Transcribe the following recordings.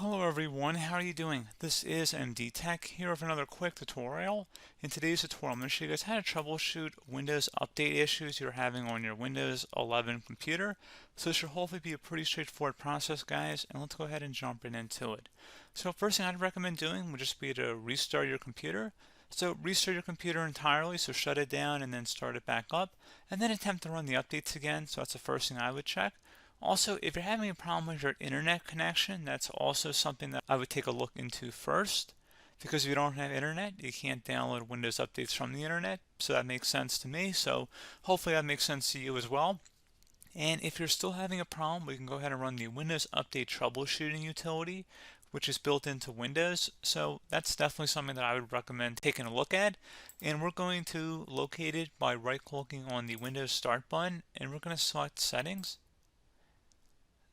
Hello everyone, how are you doing? This is MD Tech here with another quick tutorial. In today's tutorial, I'm going to show you guys how to troubleshoot Windows update issues you're having on your Windows 11 computer. So this should hopefully be a pretty straightforward process, guys, and let's go ahead and jump right into it. So first thing I'd recommend doing would just be to restart your computer. So restart your computer entirely, so shut it down and then start it back up, and then attempt to run the updates again. So that's the first thing I would check. Also, if you're having a problem with your internet connection, that's also something that I would take a look into first. Because if you don't have internet, you can't download Windows updates from the internet. So that makes sense to me. So hopefully that makes sense to you as well. And if you're still having a problem, we can go ahead and run the Windows Update Troubleshooting utility, which is built into Windows. So that's definitely something that I would recommend taking a look at. And we're going to locate it by right-clicking on the Windows Start button, and we're going to select Settings.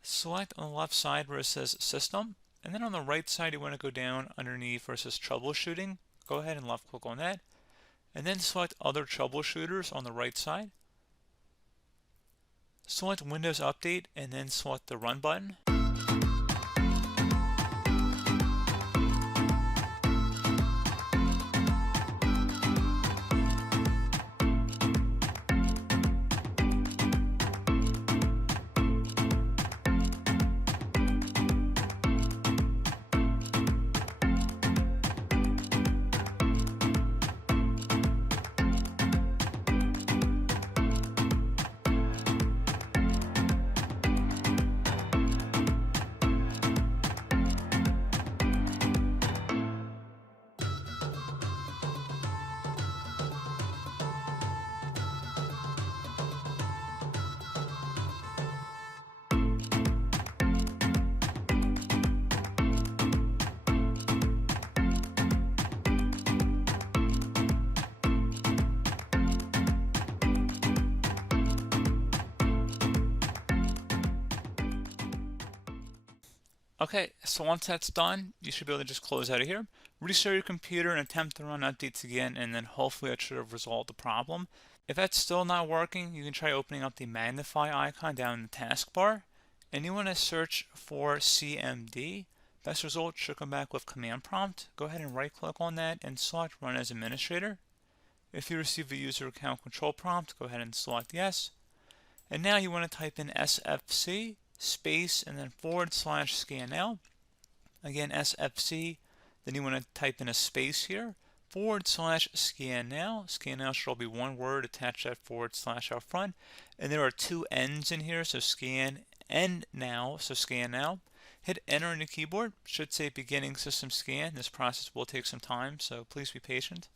Select on the left side where it says System, and then on the right side you want to go down underneath where it says Troubleshooting. Go ahead and left click on that, and then select Other Troubleshooters on the right side. Select Windows Update and then select the Run button. Okay, so once that's done, you should be able to just close out of here, restart your computer and attempt to run updates again, and then hopefully that should have resolved the problem. If that's still not working, you can try opening up the magnify icon down in the taskbar, and you want to search for CMD. Best result should come back with command prompt. Go ahead and right click on that and select run as administrator. If you receive a user account control prompt, go ahead and select yes. And now you want to type in SFC space and then /scan now. Again, SFC, then you want to type in a space here, /scan now. Scan now should all be one word, attach that / out front. And there are two N's in here, so scan and now, so scan now. Hit enter on the keyboard, should say beginning system scan. This process will take some time, so please be patient.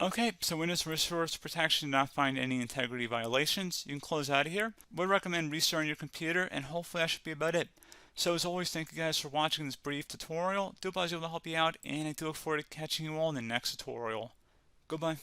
Okay, so Windows Resource Protection did not find any integrity violations. You can close out of here. Would recommend restarting your computer, and hopefully that should be about it. So as always, thank you guys for watching this brief tutorial. Do hope I was able to help you out, and I do look forward to catching you all in the next tutorial. Goodbye.